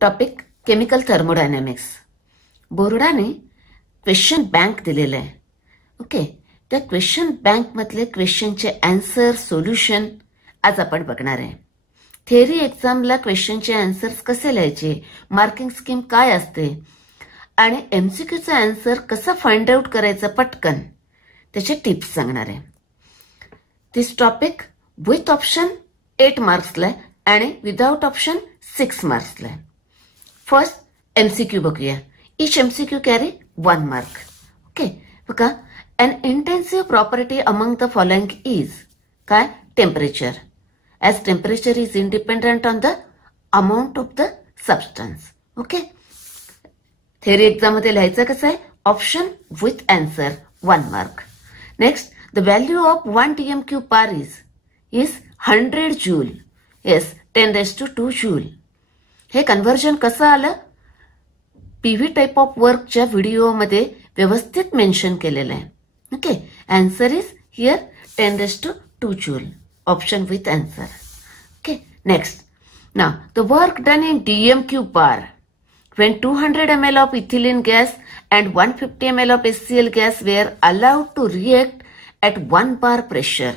Topic chemical thermodynamics. बोर्डाने question bank दिलेलं आहे. ओके, त्या क्वेश्चन बँक मधले क्वेश्चनचे आन्सर सोल्युशन आज आपण बघणार आहे. थेअरी एक्झामला क्वेश्चनचे आन्सर्स कसे लिहायचे, मार्किंग स्कीम काय असते आणि एमसीक्यूचा आन्सर कसा फाइंड आउट करायचा पटकन, त्याचे टिप्स सांगणार आहे. दिस टॉपिक विथ ऑप्शन 8 मार्क्सला आहे आणि विदाउट ऑप्शन 6 मार्क्सला आहे. फर्स्ट एमसीक्यू बघूया. इच एमसीक्यू कॅरी 1 मार्क. ओके, बघा. An intensive property among the following is काय? Temperature. As temperature is independent on the amount of the substance. Okay, theory exam मध्ये लिहायचं कसं आहे? Option with answer 1 mark. Next, the value of 1 TMQ par is 100 joule. Yes, 10⁻² joule. हे conversion कसं आलं? PV type of वर्कच्या व्हिडिओमध्ये व्यवस्थित mention केलेलं आहे. Okay, answer is here 10⁻² joule. Option with answer. Okay, next. Now the work done in DMQ par when 200 ml of ethylene gas and 150 ml of HCl gas were allowed to react at 1 bar pressure.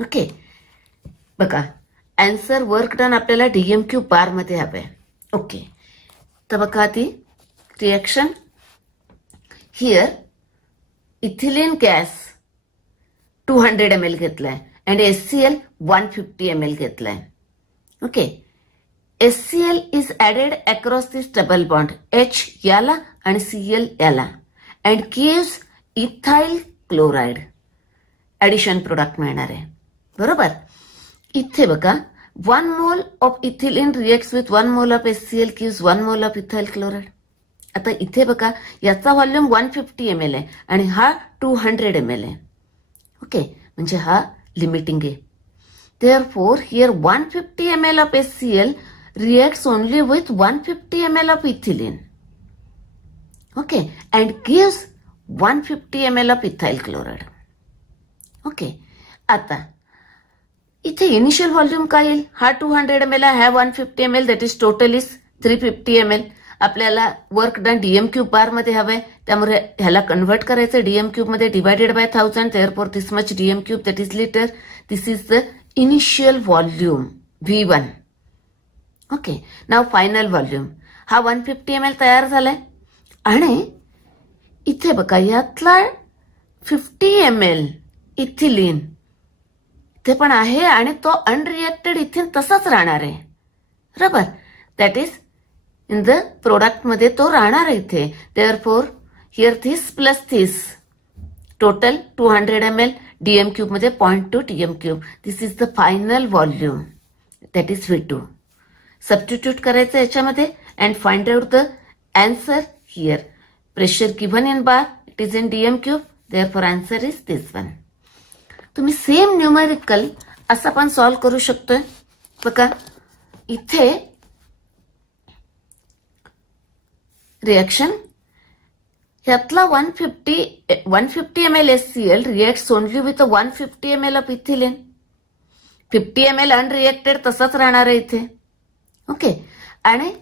Okay, बघा. Answer work done आपल्याला DMQ बार मध्ये हवंय. Okay, तर बघा ती reaction. Here ethylene gas 200 ml घेतलाय and HCl 150 ml घेतलाय. Okay, HCl is added across this double bond H याला आणि Cl याला and gives ethyl chloride. Addition product मिळणार आहे. बरोबर. इथे बघा, 1 mole of ethylene reacts with 1 mole of HCl gives 1 mole of ethyl chloride. आता इथे बघा, याचा व्हॉल्यूम 150 ml आहे आणि हा 200 ml आहे. ओके, म्हणजे हा लिमिटिंग आहे. Therefore here 150 ml of HCl reacts only with 150 ml of ethylene. Okay, and gives 150 ml of ethyl chloride. Okay, आता इथे इनिशियल व्हॉल्यूम काय येईल? हा 200 ml आहे, हा 150 ml, that is total is 350 ml. आपल्याला वर्क डन DMQ बार मध्ये हवंय, त्यामुळे ह्याला कन्व्हर्ट करायचं DMQ मध्ये divided by 1000. Therefore this much DMQ that is litre. This is the initial volume V1. Okay, now final volume. हा 150 ml तयार झालाय आणि इथे बघा, यातला 50 ml इथिलीन इथे पण आहे आणि तो अनरिएक्टेड इथिन तसाच राहणार आहे. बरोबर. That is in the product मध्ये तो राहणार आहे इथे. Therefore here this plus this total 200 ml DMQ मध्ये 0.2 TMQ. This is the final volume that is V2. Substitute करायचं याच्यामध्ये and find out the answer. Here pressure given in bar, it is in DMQ. Therefore answer is this one. तुम्ही same numerical असं पण solve करू शकतोय. बघा, इथे reaction ह्यातला 150 ml HCl reacts only with 150 ml of ethylene. 50 ml unreacted तसाच राहणार आहे इथे. ओके, आणि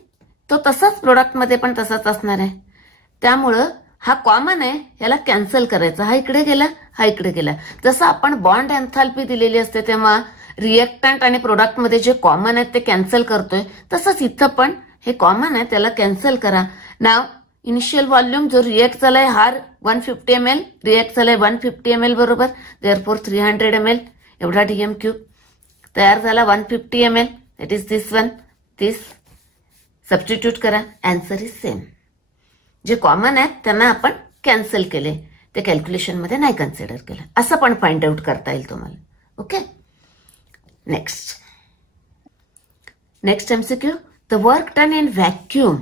तो तसाच प्रोडक्ट मध्ये पण तसाच असणार आहे. त्यामुळं हा कॉमन आहे, याला कॅन्सल करायचा. हा इकडे गेला, हा इकडे गेला. जसं आपण बॉन्ड एन्थाल्पी दिलेली असते तेव्हा रिएक्टंट आणि प्रोडक्ट मध्ये जे कॉमन आहेत ते कॅन्सल करतोय, तसंच इथं पण हे कॉमन आहे, त्याला कॅन्सल करा. नाव इनिशियल व्हॉल्यूम जो रिएक्ट झालाय हा 150 ml, रिएक्ट झालाय 150 ml बरोबर. देअरफॉर 300 ml एवढा DMQ तयार झाला. 150 ml that is this one. This substitute करा, आन्सर इज सेम. जे कॉमन आहेत त्यांना आपण कॅन्सल केले, ते कॅल्क्युलेशन मध्ये नाही कन्सिडर केलं. असं पण फाइंड आउट करता येईल तुम्हाला. Okay, next MCQ. The work done in vacuum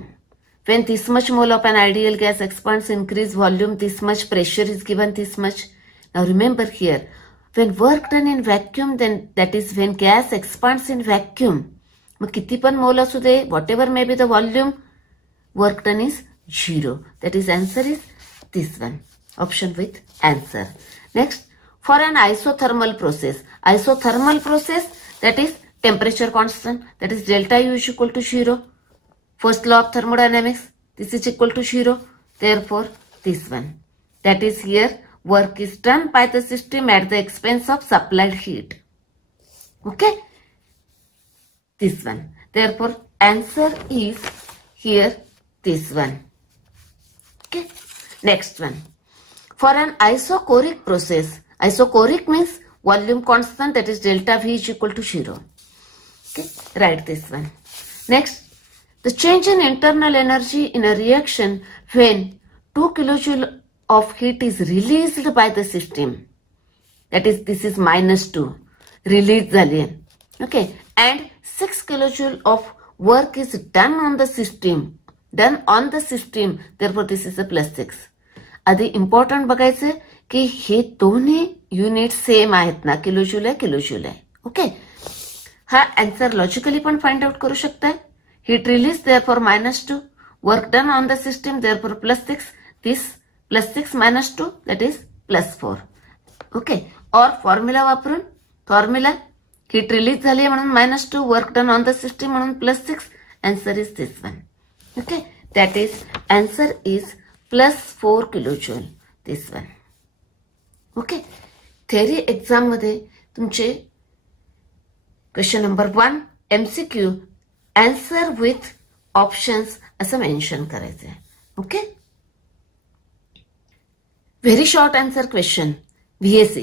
when this much mole of an ideal gas expands, increase volume this much, pressure is given this much. Now remember here, when work done in vacuum, then that is when gas expands in vacuum. मग किती पण मोल असू दे, whatever may be the volume, work done is 0. That is answer is this one. Option with answer. Next, for an isothermal process, that is temperature constant, that is delta U is equal to 0. First law of thermodynamics, this is equal to 0. Therefore, this one. That is here, work is done by the system at the expense of supplied heat. Okay? This one. Therefore, answer is here, this one. Okay? Next one. For an isochoric process, isochoric means volume constant, that is delta V is equal to 0. Okay? Write this one. Next, the change in internal energy in a reaction when 2 kilojoule of heat is released by the system. That is, this is -2. Release झाली. Okay. And 6 kilojoule of work is done on the system. Therefore, this is a +6. आधी important बघायचं की हे दोन्ही unit same आहेत ना, kilojoule आहे. Okay. हा आन्सर लॉजिकली पण फाइंड आउट करू शकताय. Heat release therefore -2, work done on the system therefore +6. This +6 -2 that is +4. Okay. और फॉर्म्युला वापरून फॉर्म्युला हीट रिलीज झाली आहे म्हणून -2, work done on the system म्हणून +6. Answer is this one. Okay. That is answer is +4 kilojoule. This one. Okay. Theory exam मध्ये तुमचे question number 1 MCQ answer with options असं mention करायचंय. Okay. Very short answer question. VAC.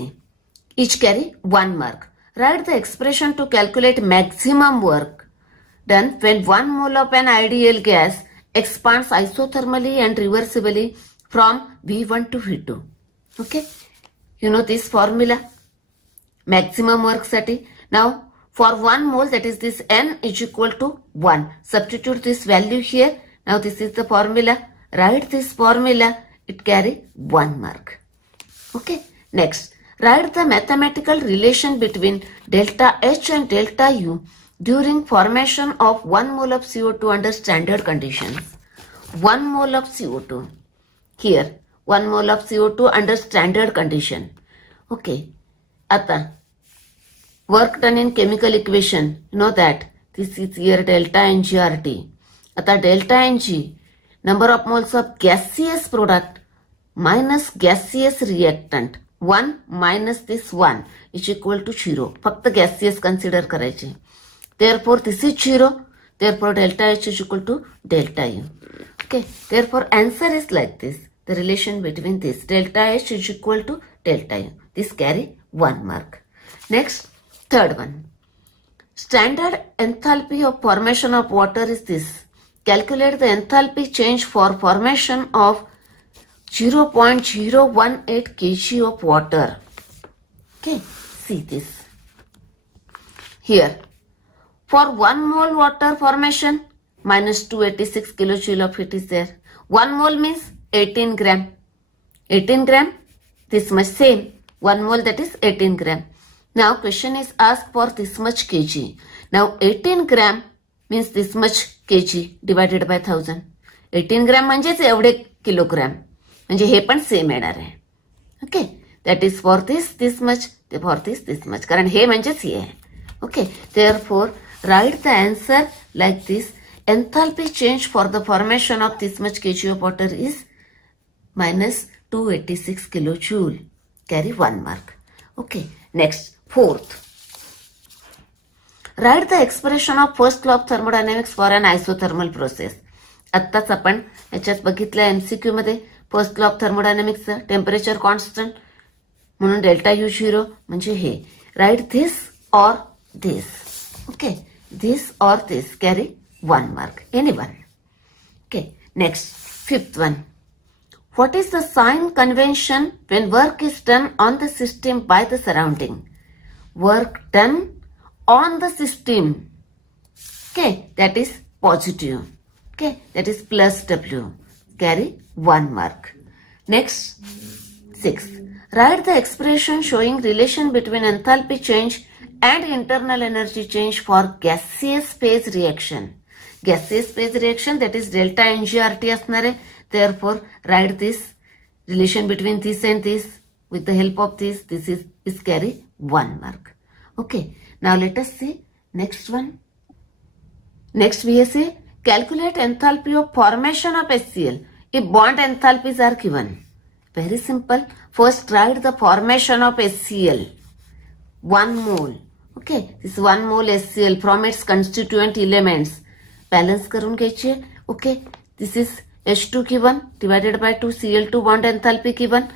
Each carry 1 mark. Write the expression to calculate maximum work done when 1 mole of an ideal gas expands isothermally and reversibly from V1 to V2. Okay. You know this formula. Maximum work sati. Now, for 1 mole, that is this N is equal to 1. Substitute this value here. Now, this is the formula. Write this formula. It carry 1 mark. Okay. Next, write the mathematical relation between delta H and delta U during formation of 1 mole of CO2 under standard conditions. 1 mole of CO2. Here, 1 mole of CO2 under standard condition. Okay. Ata, work done in chemical equation. You know that. This is here delta NGRT. Ata delta NG, number of moles of gaseous product minus gaseous reactant. 1 minus this 1 is equal to 0. फक्त gaseous consider करायचे. Therefore, this is 0. Therefore, delta H is equal to delta U. Okay. Therefore, answer is like this. The relation between this delta H is equal to delta U. This carry 1 mark. Next, third one. Standard enthalpy of formation of water is this. Calculate the enthalpy change for formation of 0.018 kg of water. Okay, see this. Here, for 1 mole water formation, -286 kilojoule of heat is there. 1 mole means 18 gram. 18 gram, this much same. 1 mole, that is 18 gram. Now, question is asked for this much kg. Now, 18 gram means this much kg divided by 1000. 18 gram म्हणजेच एवढे kilogram. म्हणजे हे पण same येणार आहे. Okay. That is for this much, for this much, कारण हे म्हणजेच हे आहे. Okay. Therefore write the answer like this. Enthalpy change for the formation of this much kg of water is -286 kilojoule. Carry 1 mark. Okay. Next, fourth. Write the expression of first law of thermodynamics for an isothermal process. आत्ताच आपण याच्यात बघितलं MCQ मध्ये. First law of थर्मोडायनॅमिक्सचं temperature constant म्हणून delta U 0 म्हणजे हे. Write this or this. Okay. This or this carry 1 mark. Any one. Okay. Next, fifth one. What is the sign convention when work is done on the system by the surrounding? Work done on the system. Okay. That is positive. Okay. That is +W. Carry 1 mark. Next, 6. Write the expression showing relation between enthalpy change and internal energy change for gaseous phase reaction. Gaseous phase reaction, that is delta NGRT असणार आहे. Therefore, write this relation between this and this with the help of this. This is carry 1 mark. Okay. Now let us see next one. Next, VAC. Calculate enthalpy of formation of HCl if bond enthalpies are given. Very simple. First write the formation of HCl. 1 mole. Okay, this 1 mole HCl from its constituent elements. Balance करून घ्यायचे. Okay, this is H2 given divided by 2 Cl2 bond enthalpy given,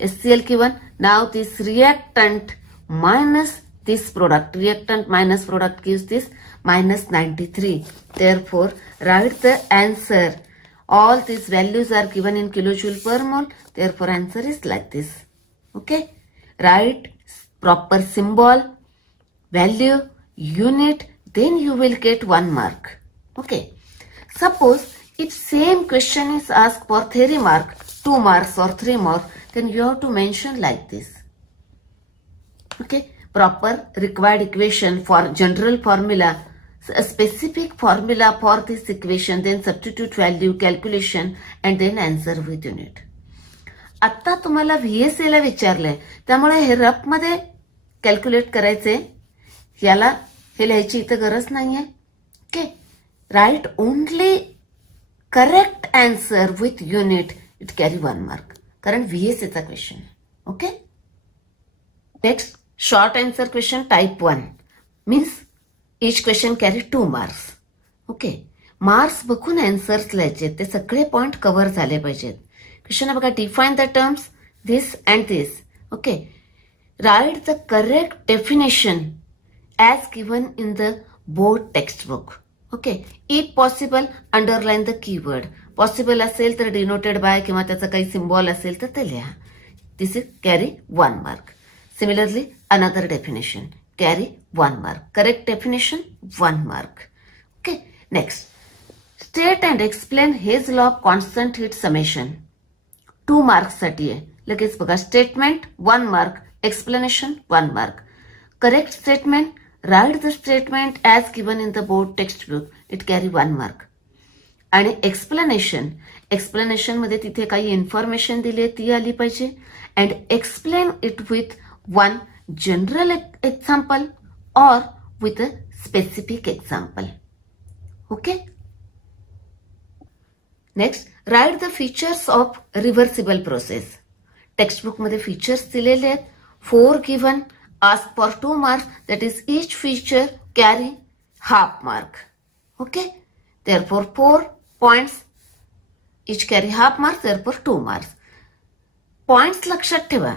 HCl given. Now this reactant minus this product. Reactant minus product gives this minus 93. Therefore, write the answer. All these values are given in kilojoule per mole. Therefore, answer is like this. Okay. Write proper symbol, value, unit. Then you will get 1 mark. Okay. Suppose if same question is asked for theory mark, 2 marks or 3 marks, then you have to mention like this. Okay. Proper required equation for general formula, a specific formula for this equation, then substitute value, calculation, and then answer with unit. आता तुम्हाला VSA ला विचारलंय, त्यामुळे हे rough मध्ये calculate करायचे. याला हे लिहायची इथं गरज नाहीये. Okay, write only correct answer with unit. It carry 1 mark, कारण VSA चा question. Okay, next short answer question type 1 means each question carry 2 marks. Okay, marks बघून answers लिहायचे, ते सगळे पॉइंट कव्हर झाले पाहिजेत. क्वेश्चन बघा, define the terms this and this. Okay, write the correct definition as given in the board textbook. Okay, if possible underline the keyword. Possible असेल तर denoted by किंवा त्याचा काही सिम्बॉल असेल तर ते लिहा. This is carry 1 mark. Similarly, another definition carry 1 mark. Correct definition 1 mark. Okay, next. State and explain Hayes law of constant heat summation. 2 marks साठी आहे. लगेच बघा, statement 1 mark, explanation 1 mark. Correct statement, write the statement as given in the board textbook. It carry 1 mark. आणि explanation मध्ये तिथे काही information दिली आहे ती आली पाहिजे. And explain it with one general example or with a specific example. Okay. Next, write the features of reversible process. Textbook मध्ये features दिलेले आहेत. 4 given, ask for 2 marks. That is, each feature carry half mark. Okay. Therefore, 4 points each carry half marks. Therefore, 2 marks. Points लक्षात ठेवा.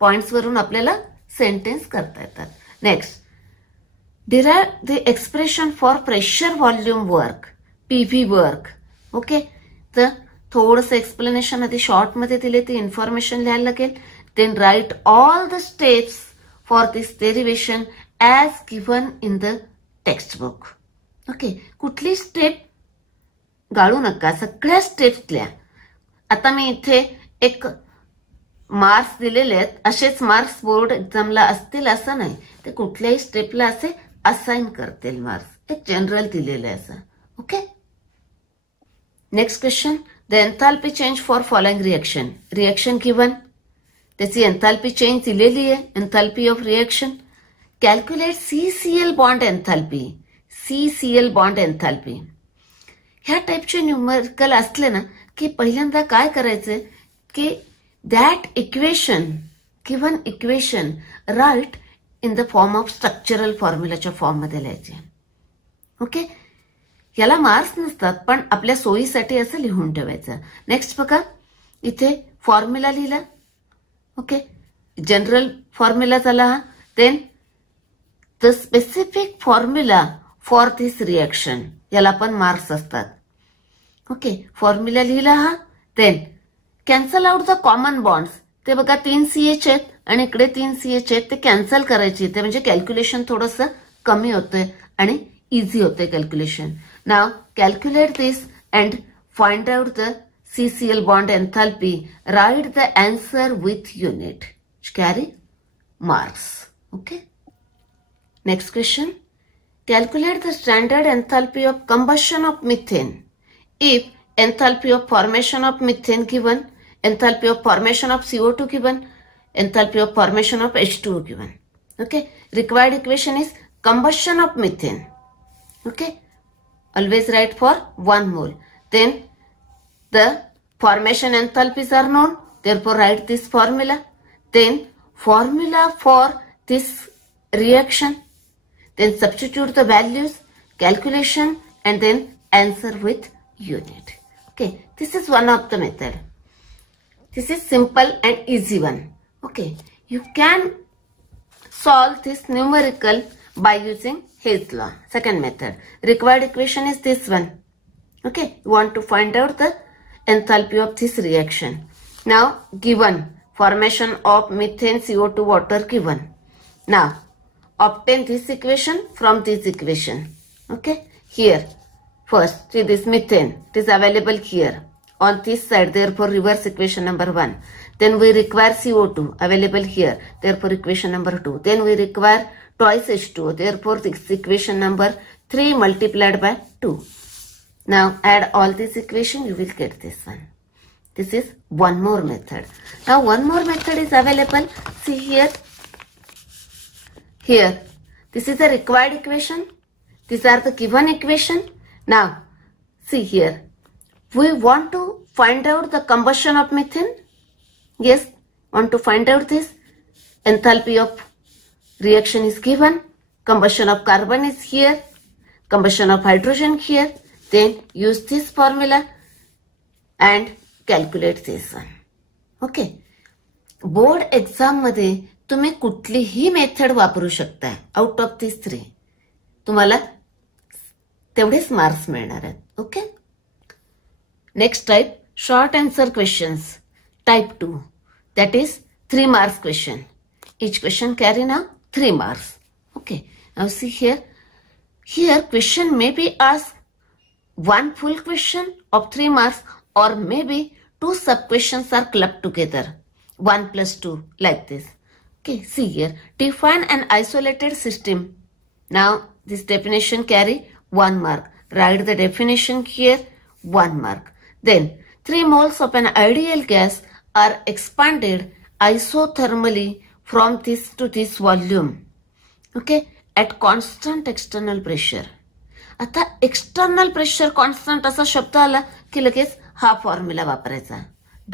Points वरून आपल्याला sentence करता येतात. Next, derive the expression for pressure volume work, PV work. Okay, तर थोडंसं explanation आधी short मध्ये दिले, ती इन्फॉर्मेशन लिहायला लागेल. Then write all the steps for this derivation as given in the textbook. Okay, कुठली स्टेप गाळू नका, सगळ्या स्टेप्स लिहा. आता मी इथे एक मार्क्स दिलेले आहेत, असेच मार्क्स बोर्ड एक्झामला असतील असं नाही, ते कुठल्याही स्टेपला असे असाइन करतील मार्क्स. एक जनरल दिलेलं आहे असं. Okay, next question, the enthalpy change for following reaction. Reaction given, त्याची एन्थाल्पी चेंज दिलेली आहे, enthalpy of reaction. Calculate CCl bond enthalpy. CCl bond enthalpy ह्या टाईपचे न्यूमेरिकल असले ना की पहिल्यांदा काय करायचं की that equation, given equation, write in the form of structural formulaच्या फॉर्म मध्ये लिहायचे. ओके, याला मार्क्स नसतात पण आपल्या सोयीसाठी असं लिहून ठेवायचं. नेक्स्ट बघा, इथे फॉर्म्युला लिहिला. ओके, जनरल फॉर्म्युला झाला हा. Then the specific formula for this reaction, याला पण मार्क्स असतात. ओके, फॉर्म्युला लिहिला हा. Then cancel out the common bonds. ते बघा 3 CH आहेत आणि इकडे 3 CH आहेत, ते कॅन्सल करायचे. ते म्हणजे कॅल्क्युलेशन थोडंसं कमी होतंय आणि इझी होतंय calculation. Now calculate this and find out the CCl bond enthalpy. Right the answer with unit. Carry marks. Okay, next question, calculate the standard enthalpy of combustion of methane if enthalpy of formation of methane given, enthalpy of formation of CO2 given, enthalpy of formation of H2 given. Okay, required equation is combustion of methane. Okay, always write for 1 mole. Then the formation enthalpies are known, therefore write this formula. Then formula for this reaction, then substitute the values, calculation, and then answer with unit. Okay, this is one of the method. This is simple and easy one. Okay, you can solve this numerical by using Hayes law. Second method, required equation is this one. Okay, you want to find out the enthalpy of this reaction. Now given formation of methane CO2 water given. Now obtain this equation from this equation. Okay, here first see this methane, it is available here on this side, therefore reverse equation number 1. Then we require CO2 available here, therefore equation number 2. Then we require twice H2O, therefore this equation number 3 multiplied by 2. Now add all this equation, you will get this one. This is one more method. Now one more method is available. See here. Here, this is the required equation. These are the given equation. Now see here. We want to find out the combustion of methane. Yes, want to find out this. Enthalpy of reaction is given. Combustion of carbon is here. Combustion of hydrogen here. Then use this formula and calculate this one. Okay. Board exam मध्ये तुम्ही कुठलीही method वापरू शकता. Out of दिस 3 तुम्हाला तेवढेच marks मिळणार आहेत. Okay. Next type, short answer questions type 2, that is 3 marks question. Each question carry now 3 marks. Okay. Now see here. Here question may be asked one full question of 3 marks, or maybe 2 sub questions are clubbed together. 1 plus 2 like this. Okay. See here. Define an isolated system. Now this definition carry 1 mark. Write the definition here, 1 mark. Then 3 moles of an ideal gas are expanded isothermally from this to this volume. Okay, at constant external pressure. आता external pressure constant असा शब्द आला की लगेच हा formula वापरायचा.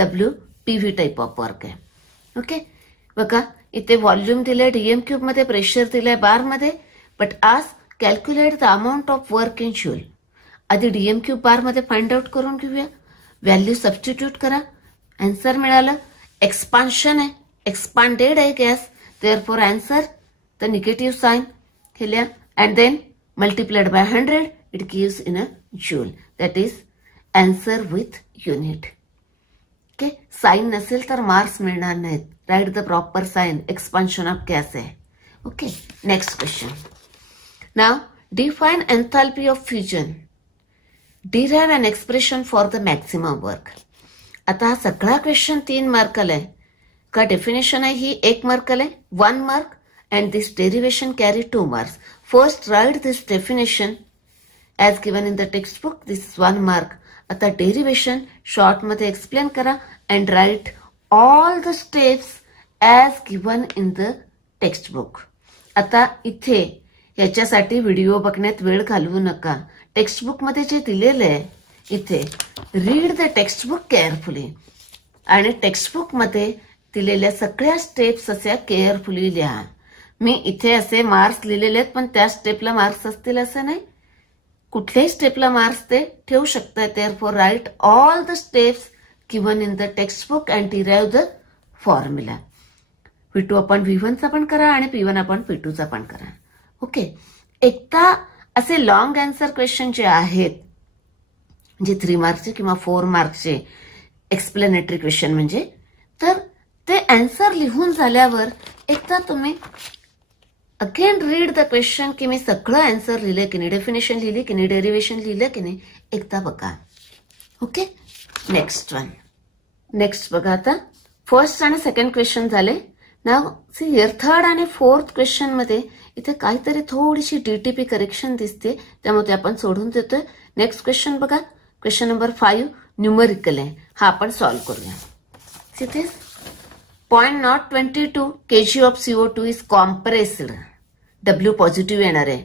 WPV type of work आहे. Okay, बघा इथे व्हॉल्यूम दिलंय डीएम क्यूब मध्ये, प्रेशर दिलंय बार मध्ये. बट आज calculate the amount of work in joule. आधी डीएम क्यूब बार मध्ये फाइंड आउट करून घेऊया. व्हॅल्यू सबस्टिट्यूट करा. आन्सर मिळालं. एक्सपान्शन आहे, एक्सपांडेड आहे gas, therefore answer the negative sign केल्या. And then multiplied by 100, it gives in a joule. That is answer with unit. Okay, sign नसेल तर मार्क्स मिळणार नाहीत. Write the proper sign. Expansion of gas आहे. Okay, next question. Now define enthalpy of fusion. Derive an expression for the maximum work. आता हा सगळा question 3 मार्काला आहे. का डेफिनेशन आहे ही 1 मार्काला आहे, 1 mark. And this derivation carry 2 marks. First write this definition as given in the textbook. This is 1 mark. आता derivation short मध्ये explain करा and write all the steps as given in the textbook. आता इथे याच्यासाठी video बघण्यात वेळ घालवू नका. टेक्स्टबुक मध्ये जे दिलेलं आहे इथे रीड द टेक्स्टबुक केअरफुली. आणि टेक्स्टबुक मध्ये दिलेल्या सगळ्या स्टेप्स अशा केअरफुली लिहा. मी इथे असे मार्क्स लिहिलेले आहेत, पण त्या स्टेपला मार्क्स असतील असं नाही. कुठल्याही स्टेपला मार्क्स ते ठेवू शकतात. Therefore write all the steps given in the textbook and derive the formula. P2 आपण V1 चा पण करा आणि P1 आपण P2 चा पण करा. ओके, एकदा असे लॉंग आन्सर क्वेश्चन जे आहेत, जे 3 मार्क्सचे किंवा 4 मार्क्सचे एक्सप्लेनेटरी क्वेश्चन म्हणजे, तर ते आन्सर लिहून झाल्यावर एकदा तुम्ही अगेन रीड द क्वेश्चन की मी सगळं आन्सर लिहिलं की नाही, डेफिनेशन लिहिली की नाही, डेरिव्हेशन लिहिलं की नाही, एकदा बघा. Okay, next one. नेक्स्ट बघा, आता फर्स्ट आणि सेकंड क्वेश्चन झाले. नाव सी हिअर थर्ड आणि फोर्थ क्वेश्चन मध्ये इथे काहीतरी थोडीशी डीटीपी करेक्शन दिसते, त्यामुळे आपण सोडून देतोय. नेक्स्ट क्वेश्चन बघा, क्वेश्चन नंबर 5 न्यूमेरिकल आहे. हा आपण सॉल्व्ह करूया. See this 0.022 kg of CO2 is compressed. W positive येणार आहे.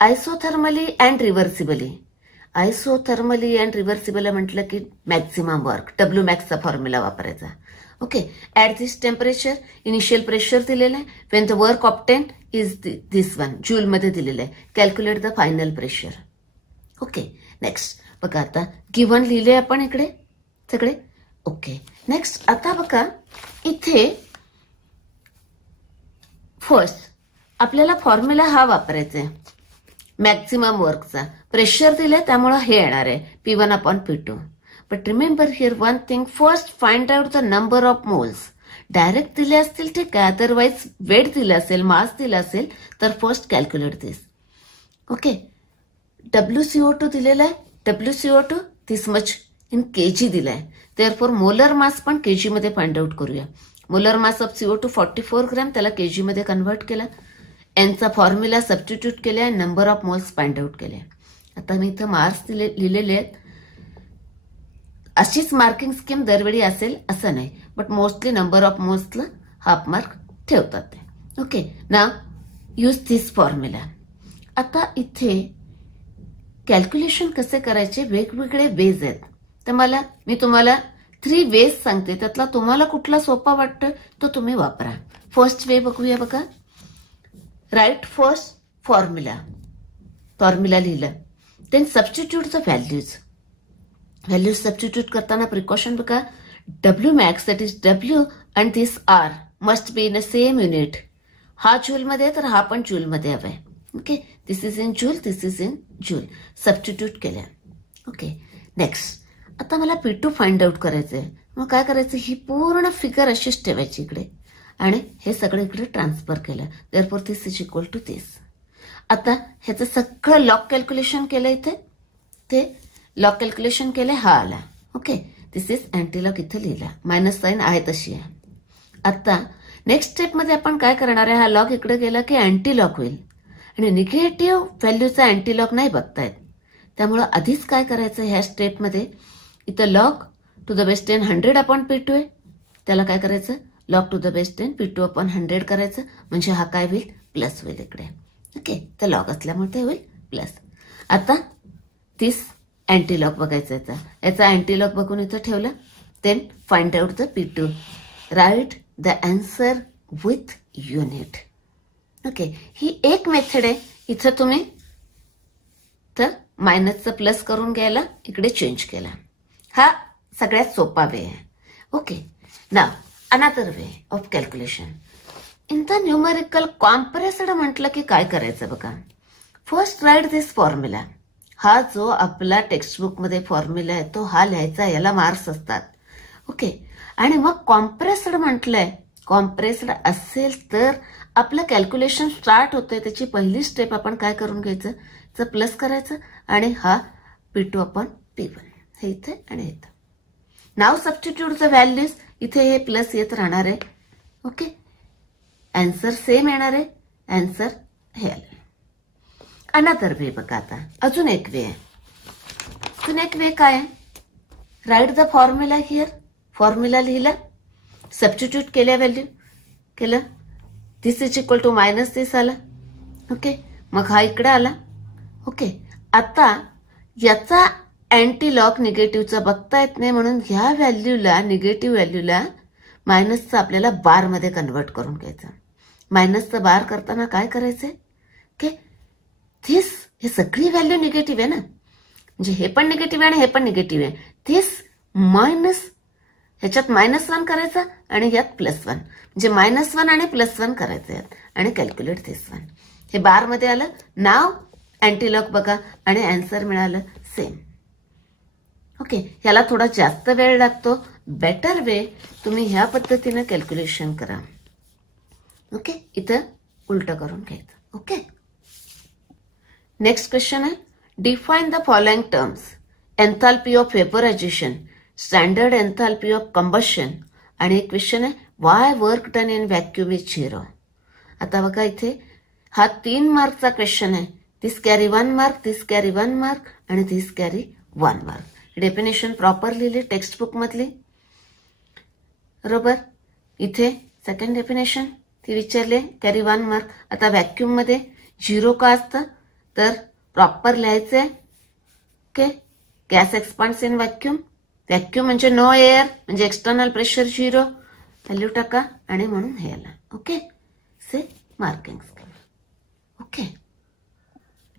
Isothermally and reversibly. Isothermally and reversible म्हटलं की मॅक्झिमम वर्क डब्ल्यू मॅक्सचा फॉर्म्युला वापरायचा. Okay, at this temperature initial pressure दिलेलं आहे. When the work obtained is this one, joule मध्ये दिलेलं आहे. Calculate the final pressure. Okay, next बघा आता गिव्हन लिहिले आपण इकडे सगळे. ओके, नेक्स्ट आता बघा इथे फर्स्ट आपल्याला फॉर्म्युला हा वापरायचा आहे मॅक्झिमम वर्कचा. प्रेशर दिले त्यामुळे हे येणार आहे P1/P2. But remember here one thing, first find out the number of moles. Direct दिले असतील ठीक आहे, अदरवाईज वेट दिलं असेल, मास दिला असेल तर फर्स्ट कॅल्क्युलेट दिस. ओके, WCO2 दिलेला आहे. WCO2 this much in KG दिलाय. देअरफॉर मोलर मास पण केजी मध्ये फाइंड आउट करूया. Molar mass of CO2 44 gram, त्याला केजी मध्ये कन्व्हर्ट केला. एनचा फॉर्म्युला सबस्टिट्यूट केला, number of moles find out केले. आता मी इथं मार्क्स लिहिलेले आहेत. अशीच मार्किंग स्कीम दरवेळी असेल असं नाही, बट मोस्टली नंबर ऑफ मोल्सला हाफ मार्क ठेवतात ते. ओके, नाव यूज दिस फॉर्म्युला. आता इथे कॅल्क्युलेशन कसे करायचे वेगवेगळे वेज आहेत. तर मी तुम्हाला 3 वेज सांगते, त्यातला तुम्हाला कुठला सोपा वाटतोय तो तुम्ही वापरा. फर्स्ट वे बघूया बघा. राईट फर्स्ट फॉर्म्युला लिहिलं, then substitute the values substitute करताना प्रिकॉशन बघा. W max that is W and this are must be in a same unit. हा जूल मध्ये तर हा पण जूल मध्ये हवाय. Okay, this is in joule, this is in joule. Substitute केल्या. ओके, नेक्स्ट आता मला P2 फाइंड आउट करायचंय. मग काय करायचं, ही पूर्ण फिगर अशीच ठेवायची इकडे आणि हे सगळं इकडे ट्रान्सफर केलं. Therefore this is equal to this. आता ह्याचं सगळं लॉग कॅल्क्युलेशन केलं इथे, ते लॉग कॅल्क्युलेशन केले, हा आला. ओके, दिस इज अँटीलॉग इथे लिहिला, मायनस साईन आहे तशी आहे. आता नेक्स्ट स्टेप मध्ये आपण काय करणार आहे, हा लॉग इकडे गेला की अँटीलॉग होईल आणि निगेटिव्ह व्हॅल्यूचा अँटीलॉग नाही बघतायत. त्यामुळं आधीच काय करायचं ह्या स्टेपमध्ये, इथं log to the base 10 100/P2 आहे, त्याला काय करायचं log to the base 10 P2/100 करायचं, म्हणजे हा काय होईल प्लस होईल इकडे. ओके, तर लॉग असल्यामुळे ते होईल प्लस. आता दिस अँटीलॉग बघायचा, याचा अँटीलॉग बघून इथं ठेवलं. Then find out the P2. Write the answer with unit. Okay, ही एक मेथड आहे. इथं तुम्ही तर मायनसचं प्लस करून घ्यायला इकडे चेंज केला. हा सगळ्यात सोपा वे आहे. Okay, now another way of calculation in the numerical compressed म्हटलं की काय करायचं बघा. फर्स्ट राईट दिस फॉर्म्युला. हा जो आपला टेक्स्टबुक मध्ये फॉर्म्युला आहे तो हा लिहायचा, याला मार्क्स असतात. ओके, आणि मग कॉम्प्रेस्ड म्हटलंय, कॉम्प्रेस्ड असेल तर आपलं कॅल्क्युलेशन स्टार्ट होतंय. त्याची पहिली स्टेप आपण काय करून घ्यायचं, तर प्लस करायचं आणि हा P2/P1 हे इथे आणि इथं. नाव सबस्टिट्यूट द व्हॅल्यूज. इथे हे प्लस येत राहणार आहे. ओके, आन्सर सेम येणार आहे. आन्सर हे आलं. अनदर वे बघा. आता अजून एक वे आहे. अजून एक वे काय आहे, write the formula here. Formula लिहिला, सबस्टिट्यूट केल्या, व्हॅल्यू केलं, दिस इज इक्वल टू मायनस दिस आला. ओके, मग हा इकडे आला. ओके, आता याचा अँटीलॉग निगेटिव्हचा बघता येत नाही, म्हणून ह्या व्हॅल्यूला, निगेटिव्ह व्हॅल्यूला मायनसचा आपल्याला बार मध्ये कन्व्हर्ट करून घ्यायचं. मायनसचा बार करताना काय करायचंय, ओके, धिस हे सगळी व्हॅल्यू निगेटिव्ह आहे ना, म्हणजे हे पण निगेटिव्ह आहे आणि हे पण निगेटिव्ह आहे. धिस मायनस, ह्याच्यात -1 करायचा आणि ह्यात +1, म्हणजे -1 आणि +1 करायचं यात आणि कॅल्क्युलेट धिस वन. हे बार मध्ये आलं. नाव अँटीलॉग बघा आणि आन्सर मिळालं सेम. ओके, ह्याला थोडा जास्त वेळ लागतो. बेटर वे तुम्ही ह्या पद्धतीनं कॅल्क्युलेशन करा. ओके, इथं उलट करून घ्यायचं. ओके, नेक्स्ट क्वेश्चन आहे, define the following terms. Enthalpy of vaporisation, standard enthalpy of combustion आणि एक क्वेश्चन आहे, Y work done in vacuum is 0. आता बघा इथे हा 3 मार्कचा क्वेश्चन आहे. दिस कॅरी 1 मार्क, दिस कॅरी 1 मार्क आणि दिस कॅरी 1 मार्क. डेफिनेशन प्रॉपर लिहिली टेक्स्टबुक मधली, बरोबर. इथे सेकंड डेफिनेशन ती विचारले, कॅरी 1 मार्क. आता व्हॅक्यूम मध्ये 0 का असतं, तर प्रॉपर लिहायचंय okay. Gas expands in vacuum. Vacuum म्हणजे नो एअर, म्हणजे एक्सटर्नल प्रेशर 0. व्हॅल्यू टाका आणि म्हणून हे आला. Okay. Say marking scheme. Okay.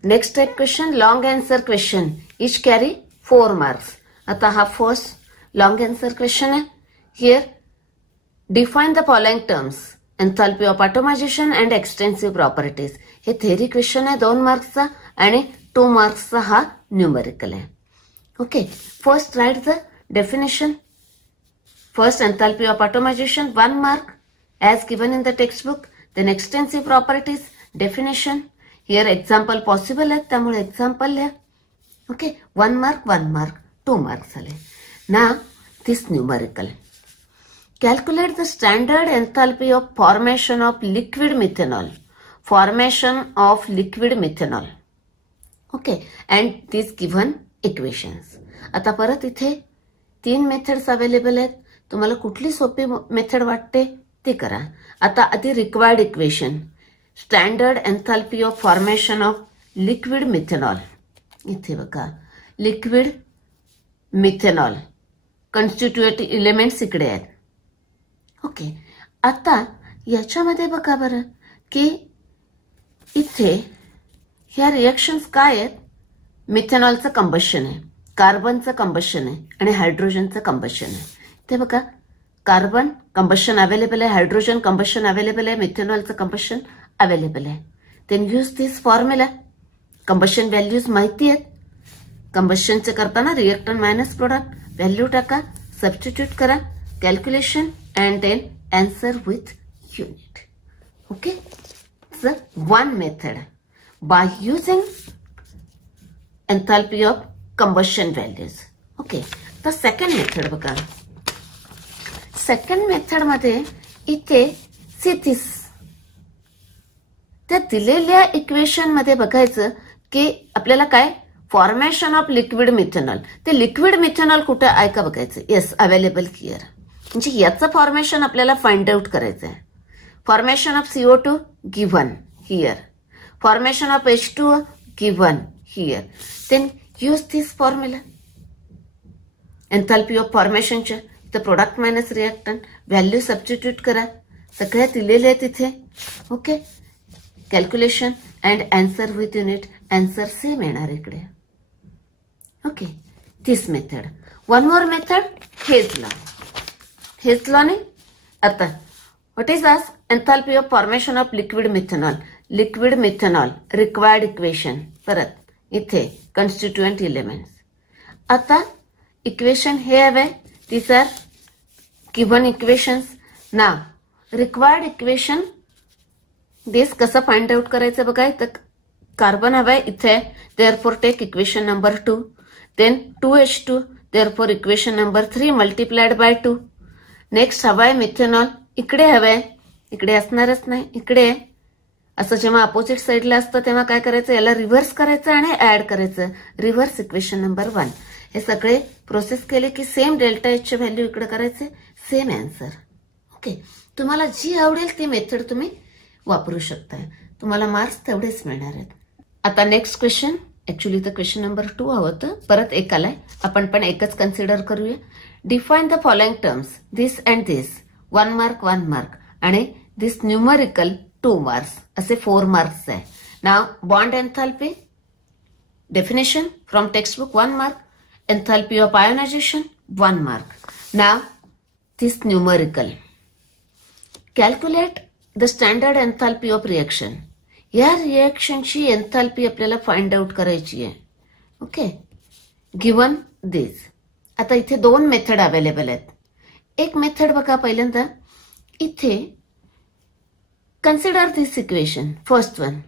Next type question, long answer question. Each carry 4 marks. आता हा फर्स्ट लॉन्ग आन्सर क्वेश्चन आहे. Here define the following terms. Enthalpy of atomization and extensive properties. हे theory question आहे 2 मार्क्सचा आणि 2 मार्क्सचा हा numerical आहे. Okay. First right the definition. First, enthalpy of atomization 1 mark as given in the textbook. Then extensive properties, definition. Here example possible आहे त्यामुळे example लिहा. Okay. 1 mark, 1 mark, 2 marks आले. Now this numerical. Calculate the standard enthalpy of formation of liquid methanol. Formation of liquid methanol. Okay. And these given equations. आता परत इथे 3 methods available आहेत. तुम्हाला कुठली सोपी मेथड वाटते ते करा. आता आधी required equation. Standard enthalpy of formation of liquid methanol. इथे बघा लिक्विड मिथेनॉल कॉन्स्टिट्युएंट एलिमेंट्स इकडे आहेत. ओके. आता याच्यामध्ये बघा बरं की इथे ह्या रिएक्शन्स काय आहेत. मिथेनॉलचं कंबशन आहे, कार्बनचं कंबशन आहे आणि हायड्रोजनचं कंबशन आहे. ते बघा कार्बन कंबशन अवेलेबल आहे, हायड्रोजन कंबशन अवेलेबल आहे, मिथेनॉलचं कंबशन अवेलेबल आहे. Then use this formula. Combustion values माहिती आहेत. कंबशनचे करताना रिएक्टंट मायनस प्रोडक्ट. व्हॅल्यू टाका, सबस्टिट्यूट करा, calculation and then answer with unit. Okay. Sir 1 method by using enthalpy of combustion values. Okay. तर सेकंड मेथड बघा. Second method मध्ये इथे सिथिस त्या दिलेल्या इक्वेशन मध्ये बघायचं की आपल्याला काय फॉर्मेशन ऑफ लिक्विड मिथेनॉल. ते लिक्विड मिथेनॉल कुठे आहे का बघायचं. Yes, available here. म्हणजे याचं फॉर्मेशन आपल्याला फाइंड आउट करायचं आहे. Formation of CO2 given here. Formation of H2O given here. Then use this formula. Enthalpy of फॉर्मेशनच्या तर product minus reactant. Value substitute करा, सगळ्या दिलेल्या आहेत इथे. ओके. Calculation and answer with unit. Answer same येणार इकडे. Okay. This method. 1 more method, hedge law. Hedge लॉने आता व्हॉट इज आस enthalpy of formation of liquid methanol. Liquid methanol required equation. परत इथे कॉन्स्टिट्युएंट एलिमेंट्स. आता इक्वेशन हे हवे. These are given equations. Now, required equation. This कसं find out करायचं बघा. तर कार्बन हवाय इथे. Therefore take equation number 2. Then 2H2. Therefore equation number 3 multiplied by 2. Next हवाय मिथेनॉल. इकडे हवाय. इकडे असणारच नाही, इकडे. असं जेव्हा अपोजिट साईडला असतं तेव्हा काय करायचं, याला रिव्हर्स करायचं आणि ऍड करायचं. Reverse equation number 1. हे सगळे प्रोसेस केले की सेम डेल्टा एचचे व्हॅल्यू इकडे करायचे. Same answer. ओके. तुम्हाला जी आवडेल ती मेथड तुम्ही वापरू शकता. तुम्हाला मार्क्स तेवढेच मिळणार आहेत. आता नेक्स्ट क्वेश्चन. ऍक्च्युली तर क्वेश्चन नंबर 2 हवं होतं, परत एक आलाय. आपण पण एकच कन्सिडर करूया. Define the following terms. This and this. 1 mark 1 mark आणि दिस न्यूमरिकल 2 मार्क्स. असे 4 मार्क्स आहे. Now bond enthalpy. Definition from textbook 1 mark. Enthalpy of ionization 1 mark. Now this numerical. Calculate the standard enthalpy of reaction. या रिएक्शनची enthalpy आपल्याला find out करायची आहे. Okay. Given दिस. आता इथे 2 method available आहेत. एक मेथड बघा पहिल्यांदा इथे. Consider this equation. First one.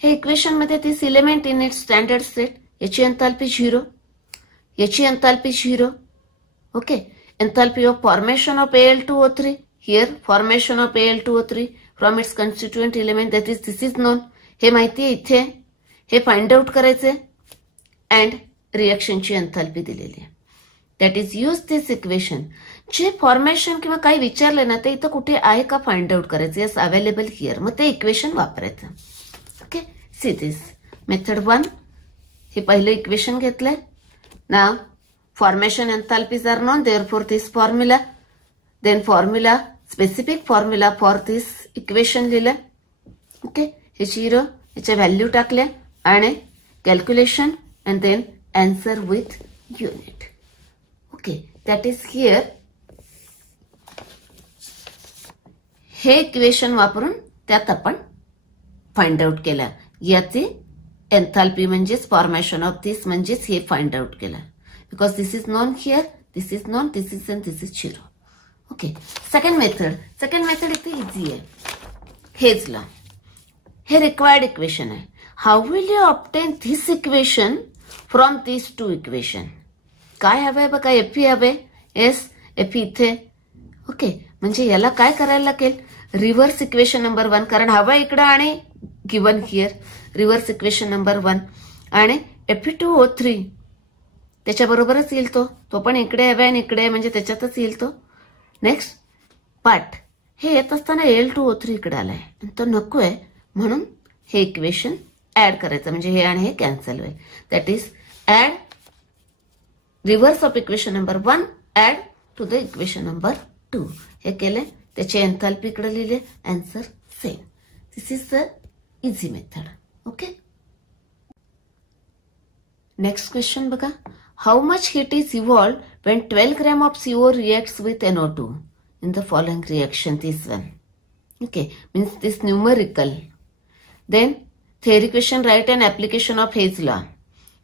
हे इक्वेशन मध्ये this element in it standard state. याची एन्थाल्पी 0, याची enthalpy 0. Okay. Enthalpy of formation of Al2O3. Here formation of Al2O3 from its constituent element that is this is known. हे माहिती आहे इथे. हे find out करायचे अँड रिएक्शनची एन्थाल्पी दिलेली आहे. That is use this equation. जे फॉर्मेशन किंवा काही विचारले ना ते इथं कुठे आहे का फाइंड आउट करायचं. Yes, available here. मग ते इक्वेशन वापरायचं. ओके. See this method 1. हे पहिलं इक्वेशन घेतलंय. Now formation enthalpies are known, therefore this formula, then formula, specific formula for this equation लिहिलं. ओके, हे 0 याच्या व्हॅल्यू टाकल्या आणि calculation and then answer with unit. Okay, that is here. हे equation वापरून त्यात आपण फाइंड आउट केलं. याची एन्थाल्पी म्हणजेच फॉर्मेशन ऑफ दिस म्हणजेच हे फाइंड आउट केलं. Because this is known here, this is known, this is and this is 0. Okay, second method इथे इझी आहे. हेच ला हे रिक्वायर्ड इक्वेशन आहे. How will you obtain this equation from this two equation? काय हवंय बघा, एफई हवे. येस, एफई इथे. ओके, म्हणजे याला काय करायला लागेल, रिव्हर्स इक्वेशन नंबर 1, कारण हवं इकडं आणि given here. Reverse equation number 1 आणि Fe2O3 त्याच्याबरोबरच येईल तो पण इकडे हवे आणि इकडे, म्हणजे त्याच्यातच येईल तो. नेक्स्ट बट हे येत असताना Al2O3 इकडे आलाय आणि तो नकोय, म्हणून हे इक्वेशन ऍड करायचं, म्हणजे हे आणि हे कॅन्सल होईल. That is add reverse of equation number 1 add to the equation number 2. हे केले, त्याचे एन्थाल्पी इकडे लिहिले, answer same. This is the easy method. Okay, next question बघा. How much heat is evolved when 12 grams of CO reacts with NO2 in the following reaction? This one. Okay, means this numerical. Then theory question, write an application of Hayes law.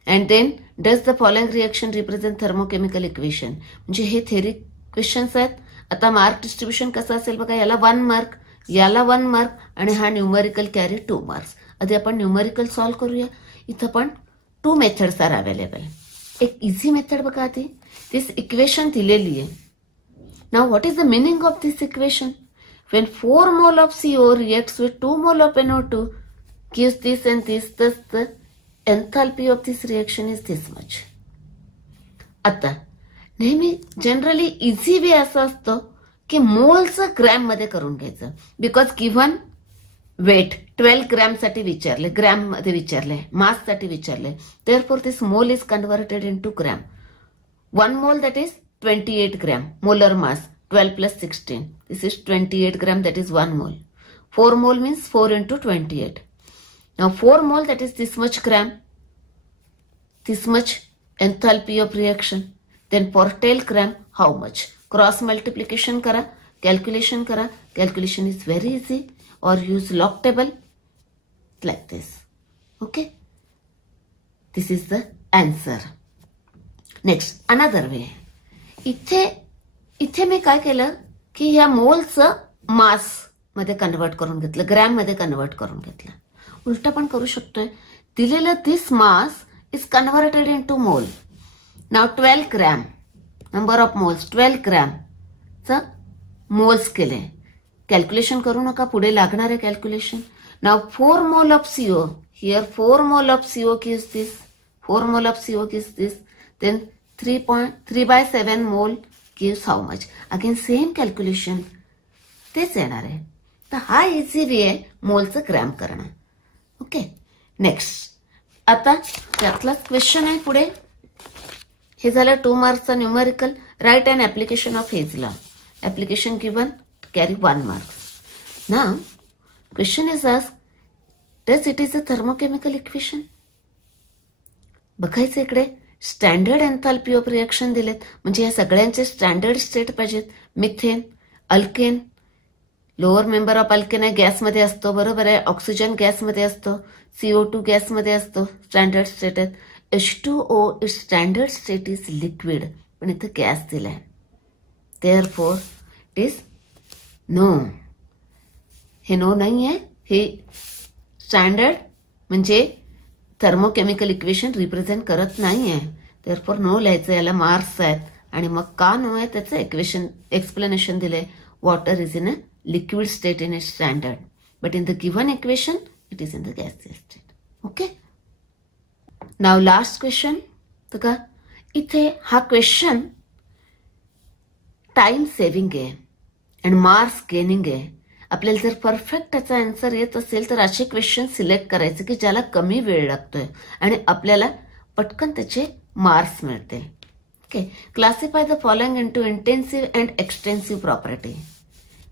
And then does the following reaction represent thermochemical equation? म्हणजे हे theory questions आहेत. आता mark distribution कसं असेल बघा. याला 1 mark, याला 1 mark आणि हा न्यूमरिकल कॅरी 2 मार्क्स. आधी आपण न्यूमरिकल सॉल्व्ह करूया. इथं पण 2 मेथड्स आर अवेलेबल. एक इझी मेथड बघा आधी. दिस इक्वेशन दिलेली आहे. Now what is the meaning of this equation? When 4 mole of CO reacts with 2 mole of NO2 gives this and this, thus the enthalpy of this reaction is this much. आता नेहमी generally easy वे असा असतो की मोलचं gram मध्ये करून घ्यायचं. Because given weight 12 gram साठी विचारले, ग्रॅम मध्ये विचारले, मास साठी विचारले. Therefore this mole is converted into gram. 1 मोल that is 28 gram. Molar mass 12 plus 16. This is 28 gram, that is 1 mole. 4 mole means 4 into 28. Now 4 mole, that is this much gram, this much enthalpy of reaction. Then for 12 gram, how much? Cross multiplication kara, calculation kara. Calculation is very easy, or use log table like this. Okay? This is the answer. Next, another way. इथे मी काय केलं की ह्या मोलचं मास मध्ये convert करून घेतलं, gram मध्ये convert करून घेतलं. उलट पण करू शकतोय. दिलेलं this mass is converted into मोल. नाव 12 gram, number of moles 12 gram च मोल्स केले. कॅल्क्युलेशन करू नका, पुढे लागणार आहे calculation. Now 4 mole of CO here, 4 mole of CO gives this, 4 mole of CO gives this. Then 3.3/7 mole gives how much? Again same calculation तेच येणार आहे. तर हा इझी वे आहे मोलचं ग्रॅम करणं. ओके, नेक्स्ट आता त्यातलाच क्वेश्चन आहे पुढे. हे झालं 2 मार्क्सचा numerical. Right and application of Hess law. Application given carry 1 marks. Now question is asked, does it is a thermochemical equation? बघायचं इकडे स्टँडर्ड एन्थाल्पी ऑफ रिएक्शन दिलेत, म्हणजे या सगळ्यांचे स्टँडर्ड स्टेट पाहिजेत. Methane, alkane, lower member of alkane आहे, गॅसमध्ये असतो, बरोबर आहे. ऑक्सिजन गॅसमध्ये असतो, CO2 गॅसमध्ये असतो, स्टँडर्ड स्टेट आहेत. H2O is standard state is liquid, पण इथं गॅस दिलाय. Therefore it is no. हे नो नाही आहे, हे स्टँडर्ड म्हणजे थर्मोकेमिकल इक्वेशन रिप्रेझेंट करत नाहीये. देअरफॉर नो लिहायचं. याला मार्क्स आहेत. आणि मग का नो आहे त्याचं इक्वेशन एक्सप्लेनेशन दिलंय. Water is in a liquid state in a standard, but in the given equation it is in the gaseous state. Okay, now last question. तर का इथे हा क्वेश्चन टाइम सेव्हिंग आहे आणि मार्क्स गेनिंग आहे. आपल्याला जर परफेक्ट त्याचा आन्सर येत असेल तर असे क्वेश्चन सिलेक्ट करायचे की ज्याला कमी वेळ लागतोय आणि आपल्याला पटकन त्याचे मार्क्स मिळते. Okay, classify the following into intensive and extensive property.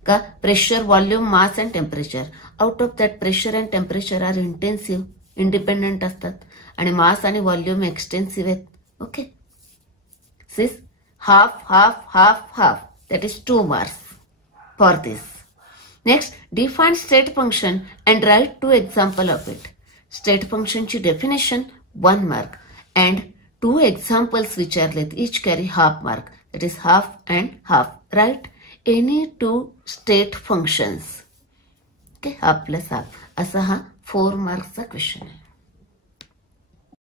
का pressure, volume, mass and temperature. Out of that pressure and temperature are intensive, independent असतात, आणि मास आणि व्हॉल्यूम एक्सटेन्सिव्ह आहेत. ओके, सिस half half half half, that is 2 marks for this. Next, define state function and write 2 example of it. State function ची definition 1 mark and 2 examples विचारलेत, each carry half mark, that is half and half. Write any 2 state functions. Okay, half plus half असा हा 4 marks चा question आहे.